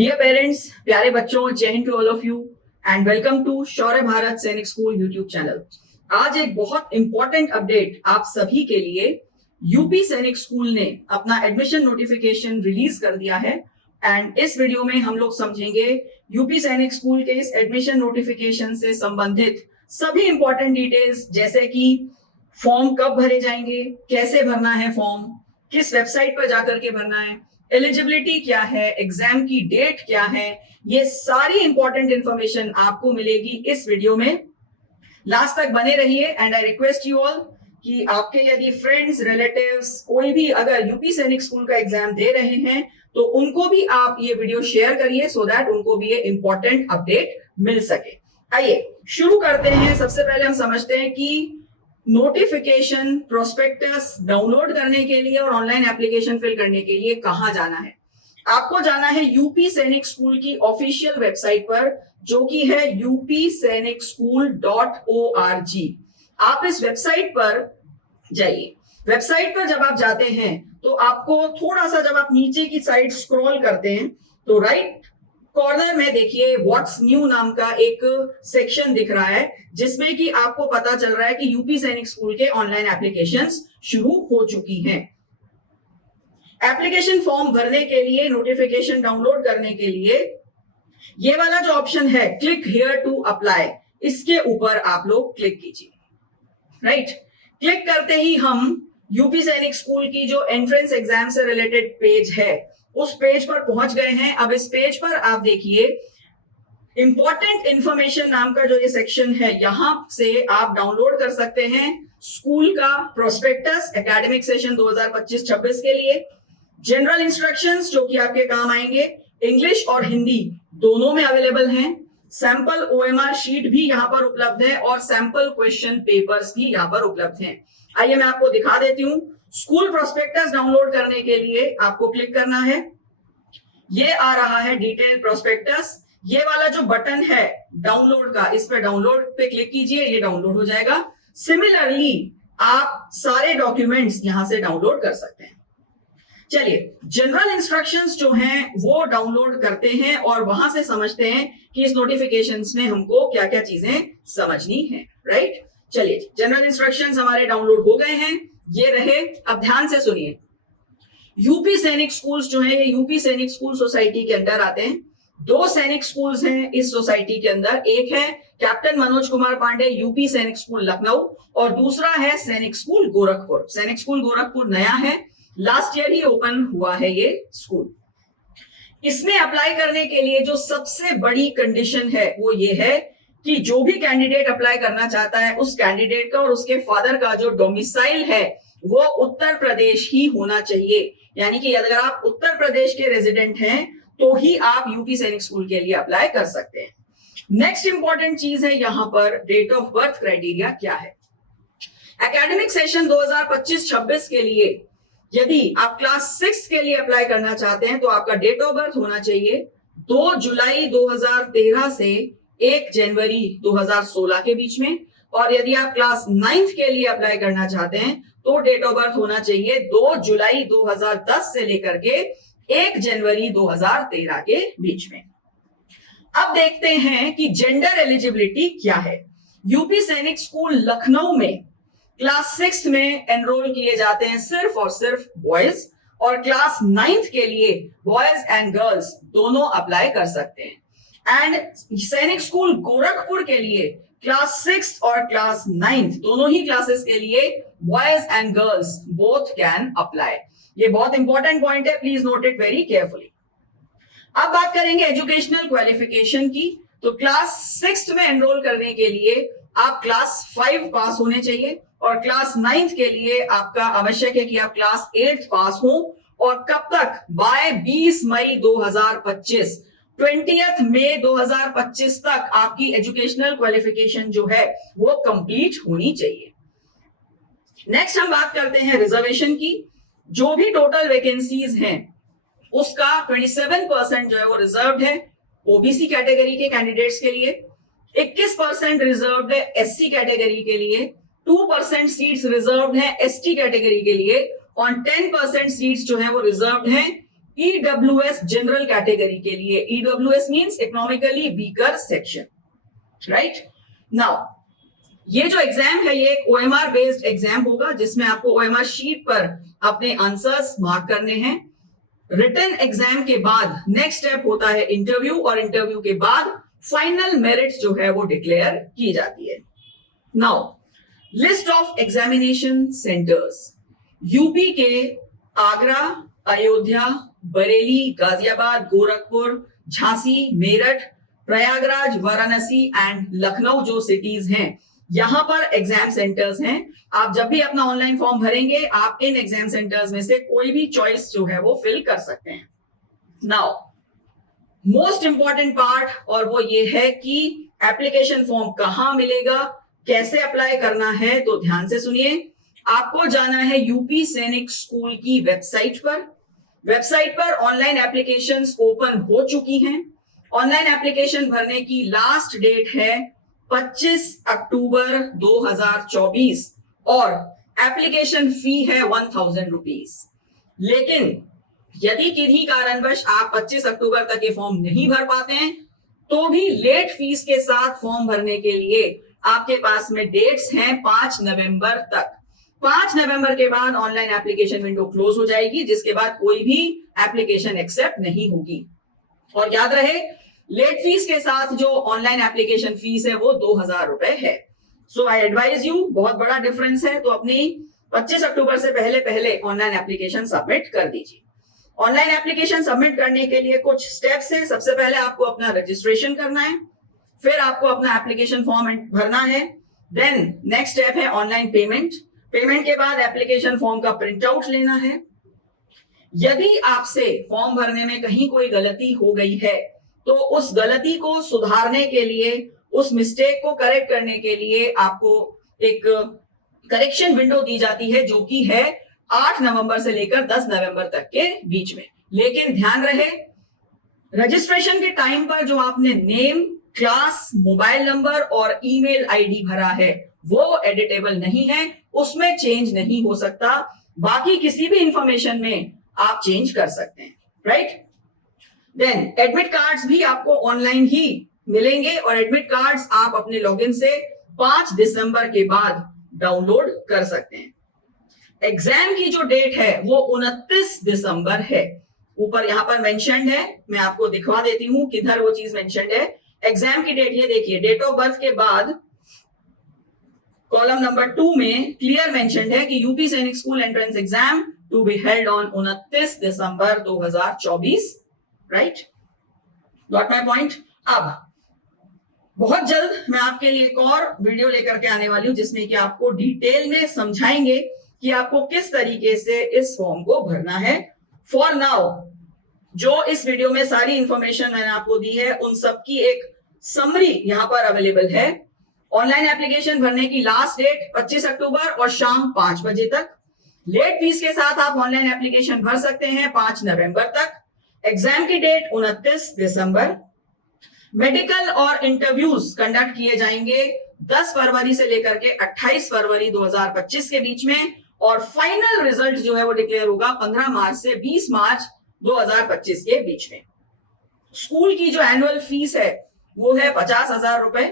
Dear parents, प्यारे बच्चों, Jai Hind to all of you and welcome to Shaurya Bharat Sainik school YouTube channel. आज एक बहुत इंपॉर्टेंट अपडेट आप सभी के लिए। यूपी सैनिक स्कूल ने अपना एडमिशन नोटिफिकेशन रिलीज कर दिया है एंड इस वीडियो में हम लोग समझेंगे यूपी सैनिक स्कूल के इस एडमिशन नोटिफिकेशन से संबंधित सभी इंपॉर्टेंट डिटेल्स, जैसे कि फॉर्म कब भरे जाएंगे, कैसे भरना है फॉर्म, किस वेबसाइट पर जाकर के भरना है, एलिजिबिलिटी क्या है, एग्जाम की डेट क्या है। ये सारी इंपॉर्टेंट इंफॉर्मेशन आपको मिलेगी इस वीडियो में। लास्ट तक बने रहिए and I request you all कि आपके यदि फ्रेंड्स, रिलेटिव्स कोई भी अगर यूपी सैनिक स्कूल का एग्जाम दे रहे हैं तो उनको भी आप ये वीडियो शेयर करिए सो दैट उनको भी ये इंपॉर्टेंट अपडेट मिल सके। आइए शुरू करते हैं। सबसे पहले हम समझते हैं कि नोटिफिकेशन प्रोस्पेक्टस डाउनलोड करने के लिए और ऑनलाइन एप्लीकेशन फिल करने के लिए कहां जाना है। आपको जाना है यूपी सैनिक स्कूल की ऑफिशियल वेबसाइट पर, जो कि है upsainicSchool.org। आप इस वेबसाइट पर जाइए। वेबसाइट पर जब आप जाते हैं तो आपको थोड़ा सा, जब आप नीचे की साइड स्क्रॉल करते हैं तो राइट कॉर्नर में देखिए व्हाट्स न्यू नाम का एक सेक्शन दिख रहा है, जिसमें कि आपको पता चल रहा है कि यूपी सैनिक स्कूल के ऑनलाइन एप्लीकेशंस शुरू हो चुकी हैं। एप्लीकेशन फॉर्म भरने के लिए, नोटिफिकेशन डाउनलोड करने के लिए ये वाला जो ऑप्शन है क्लिक हियर टू अप्लाई, इसके ऊपर आप लोग क्लिक कीजिए। राइट, क्लिक करते ही हम यूपी सैनिक स्कूल की जो एंट्रेंस एग्जाम से रिलेटेड पेज है उस पेज पर पहुंच गए हैं। अब इस पेज पर आप देखिए इंपॉर्टेंट इंफॉर्मेशन नाम का जो ये सेक्शन है, यहां से आप डाउनलोड कर सकते हैं स्कूल का प्रोस्पेक्टस एकेडमिक सेशन 2025-26 के लिए, जनरल इंस्ट्रक्शंस जो कि आपके काम आएंगे, इंग्लिश और हिंदी दोनों में अवेलेबल हैं, सैंपल ओएमआर शीट भी यहां पर उपलब्ध है और सैंपल क्वेश्चन पेपर्स भी यहां पर उपलब्ध हैं। आइए मैं आपको दिखा देती हूं। स्कूल प्रोस्पेक्टस डाउनलोड करने के लिए आपको क्लिक करना है। ये आ रहा है डिटेल प्रोस्पेक्टस। ये वाला जो बटन है डाउनलोड का, इस पे डाउनलोड पे क्लिक कीजिए, ये डाउनलोड हो जाएगा। सिमिलरली आप सारे डॉक्यूमेंट्स यहां से डाउनलोड कर सकते हैं। चलिए जनरल इंस्ट्रक्शंस जो हैं वो डाउनलोड करते हैं और वहां से समझते हैं कि इस नोटिफिकेशंस में हमको क्या क्या चीजें समझनी है। राइट, चलिए जनरल इंस्ट्रक्शंस हमारे डाउनलोड हो गए हैं, ये रहे। अब ध्यान से सुनिए। यूपी सैनिक स्कूल्स जो है यूपी सैनिक स्कूल सोसाइटी के अंदर आते हैं। दो सैनिक स्कूल्स हैं इस सोसाइटी के अंदर, एक है captain Manoj Kumar Pandey UP Sainik school Lucknow और दूसरा है सैनिक स्कूल गोरखपुर। सैनिक स्कूल गोरखपुर नया है, लास्ट ईयर ही ओपन हुआ है ये स्कूल। इसमें अप्लाई करने के लिए जो सबसे बड़ी कंडीशन है वो ये है कि जो भी कैंडिडेट अप्लाई करना चाहता है उस कैंडिडेट का और उसके फादर का जो डोमिसाइल है वो उत्तर प्रदेश ही होना चाहिए। यानी कि अगर आप उत्तर प्रदेश के रेजिडेंट हैं तो ही आप यूपी सैनिक स्कूल के लिए अप्लाई कर सकते हैं। नेक्स्ट इंपॉर्टेंट चीज है यहां पर डेट ऑफ बर्थ क्राइटेरिया क्या है। एकेडमिक सेशन 2025-26 के लिए यदि आप क्लास 6 के लिए अप्लाई करना चाहते हैं तो आपका डेट ऑफ बर्थ होना चाहिए 2 जुलाई 2013 से 1 जनवरी 2016 के बीच में, और यदि आप क्लास 9 के लिए अप्लाई करना चाहते हैं तो डेट ऑफ बर्थ होना चाहिए 2 जुलाई 2010 से लेकर के 1 जनवरी 2013 के बीच में। अब देखते हैं कि जेंडर एलिजिबिलिटी क्या है। यूपी सैनिक स्कूल लखनऊ में क्लास 6 में एनरोल किए जाते हैं सिर्फ और सिर्फ बॉयज, और क्लास 9 के लिए बॉयज एंड गर्ल्स दोनों अप्लाई कर सकते हैं। एंड सैनिक स्कूल गोरखपुर के लिए क्लास 6 और क्लास 9 दोनों ही क्लासेस के लिए boys and girls both can apply. ये बहुत इंपॉर्टेंट पॉइंट है, please note it very carefully. अब बात करेंगे एजुकेशनल क्वालिफिकेशन की। तो क्लास 6 में एनरोल करने के लिए आप क्लास 5 पास होने चाहिए और क्लास 9 के लिए आपका आवश्यक है कि आप क्लास 8 पास हो। और कब तक? बाय 20 मई 2025, 20 मई 2025 तक आपकी एजुकेशनल क्वालिफिकेशन जो है वो कंप्लीट होनी चाहिए। नेक्स्ट हम बात करते हैं रिजर्वेशन की। जो भी टोटल वैकेंसीज हैं उसका 27% जो है वो रिजर्व्ड है ओबीसी कैटेगरी के कैंडिडेट्स के लिए, 21% रिजर्व्ड है एससी कैटेगरी के लिए, 2% सीट्स रिजर्व्ड है एसटी कैटेगरी के लिए और 10% सीट्स जो है वो रिजर्व्ड है EWS जनरल कैटेगरी के लिए, EWS means economically weaker section, right. Now ये जो एग्जाम है ये एक OMR बेस्ड एग्जाम होगा, जिसमें आपको OMR शीट पर अपने आंसर्स मार्क करने हैं। रिटन एग्जाम के बाद नेक्स्ट स्टेप होता है इंटरव्यू, और इंटरव्यू के बाद फाइनल मेरिट जो है वो डिक्लेयर की जाती है। Now list of examination centres, UP के आगरा, अयोध्या, बरेली, गाजियाबाद, गोरखपुर, झांसी, मेरठ, प्रयागराज, वाराणसी एंड लखनऊ जो सिटीज हैं, यहां पर एग्जाम सेंटर्स हैं। आप जब भी अपना ऑनलाइन फॉर्म भरेंगे, आप इन एग्जाम सेंटर्स में से कोई भी चॉइस जो है वो फिल कर सकते हैं। नाउ मोस्ट इंपॉर्टेंट पार्ट, और वो ये है कि एप्लीकेशन फॉर्म कहां मिलेगा, कैसे अप्लाई करना है, तो ध्यान से सुनिए। आपको जाना है यूपी सैनिक स्कूल की वेबसाइट पर। वेबसाइट पर ऑनलाइन एप्लीकेशंस ओपन हो चुकी हैं। ऑनलाइन एप्लीकेशन भरने की लास्ट डेट है 25 अक्टूबर 2024 और एप्लीकेशन फी है 1000 रुपीज। लेकिन यदि किन्हीं कारणवश आप 25 अक्टूबर तक ये फॉर्म नहीं भर पाते हैं, तो भी लेट फीस के साथ फॉर्म भरने के लिए आपके पास में डेट्स हैं 5 नवंबर तक। 5 नवंबर के बाद ऑनलाइन एप्लीकेशन विंडो क्लोज हो जाएगी, जिसके बाद कोई भी एप्लीकेशन एक्सेप्ट नहीं होगी। और याद रहे, लेट फीस के साथ जो ऑनलाइन एप्लीकेशन फीस है वो 2000 रुपए है। सो आई एडवाइज यू, बहुत बड़ा डिफरेंस है, तो अपनी 25 अक्टूबर से पहले पहले ऑनलाइन एप्लीकेशन सबमिट कर दीजिए। ऑनलाइन एप्लीकेशन सबमिट करने के लिए कुछ स्टेप्स है। सबसे पहले आपको अपना रजिस्ट्रेशन करना है, फिर आपको अपना एप्लीकेशन फॉर्म भरना है। देन नेक्स्ट स्टेप है ऑनलाइन पेमेंट। पेमेंट के बाद एप्लीकेशन फॉर्म का प्रिंट आउट लेना है। यदि आपसे फॉर्म भरने में कहीं कोई गलती हो गई है, तो उस गलती को सुधारने के लिए, उस मिस्टेक को करेक्ट करने के लिए आपको एक करेक्शन विंडो दी जाती है, जो कि है 8 नवंबर से लेकर 10 नवंबर तक के बीच में। लेकिन ध्यान रहे, रजिस्ट्रेशन के टाइम पर जो आपने नेम, क्लास, मोबाइल नंबर और ईमेल आईडी भरा है वो एडिटेबल नहीं है, उसमें चेंज नहीं हो सकता। बाकी किसी भी इंफॉर्मेशन में आप चेंज कर सकते हैं, राइट। देन एडमिट कार्ड्स भी आपको ऑनलाइन ही मिलेंगे, और एडमिट कार्ड्स आप अपने लॉगिन से 5 दिसंबर के बाद डाउनलोड कर सकते हैं। एग्जाम की जो डेट है वो 29 दिसंबर है। ऊपर यहां पर मेंशन्ड है, मैं आपको दिखवा देती हूं किधर वो चीज मेंशन्ड है। एग्जाम की डेट ये देखिए, डेट ऑफ बर्थ के बाद कॉलम नंबर 2 में क्लियर मेंशन्ड है कि UP Sainik school entrance exam to be held on 29 December 2024, right. Got my point. अब बहुत जल्द मैं आपके लिए एक और वीडियो लेकर के आने वाली हूं, जिसमें कि आपको डिटेल में समझाएंगे कि आपको किस तरीके से इस फॉर्म को भरना है। फॉर नाउ जो इस वीडियो में सारी इंफॉर्मेशन मैंने आपको दी है, उन सब की एक समरी यहां पर अवेलेबल है। ऑनलाइन एप्लीकेशन भरने की लास्ट डेट 25 अक्टूबर और शाम 5 बजे तक। लेट फीस के साथ आप ऑनलाइन एप्लीकेशन भर सकते हैं 5 नवंबर तक। एग्जाम की डेट 29 दिसंबर। मेडिकल और इंटरव्यूज कंडक्ट किए जाएंगे 10 फरवरी से लेकर के 28 फरवरी 2025 के बीच में, और फाइनल रिजल्ट जो है वो डिक्लेयर होगा 15 मार्च से 20 मार्च 2025 के बीच में। स्कूल की जो एनुअल फीस है वो है 50,000 रुपए।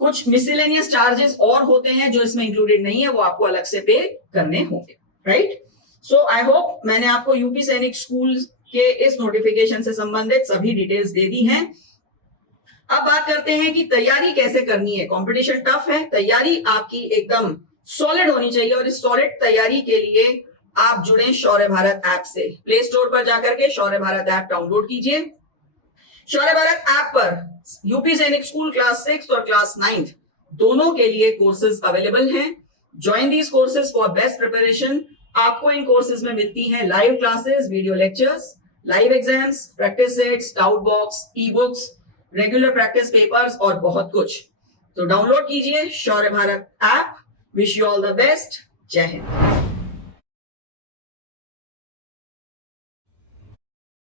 कुछ मिसलेनियस चार्जेस और होते हैं जो इसमें इंक्लूडेड नहीं है, वो आपको अलग से पे करने होंगे, राइट। सो आई होप मैंने आपको यूपी सैनिक स्कूल के इस नोटिफिकेशन से संबंधित सभी डिटेल्स दे दी हैं। अब बात करते हैं कि तैयारी कैसे करनी है। कंपटीशन टफ है, तैयारी आपकी एकदम सॉलिड होनी चाहिए, और इस सॉलिड तैयारी के लिए आप जुड़े शौर्य भारत ऐप से। प्ले स्टोर पर जाकर के शौर्य भारत ऐप डाउनलोड कीजिए। शौर्य भारत ऐप पर यूपी सैनिक स्कूल क्लास 6 और क्लास 9 दोनों के लिए कोर्सेज अवेलेबल हैं। Join these courses for best preparation. आपको इन कोर्सेज में मिलती हैं live classes, video lectures, live exams, practice sets, doubt box, e books, regular practice papers और बहुत कुछ। तो डाउनलोड कीजिए शौर्य Bharat app. Wish you all the best. जय हिंद।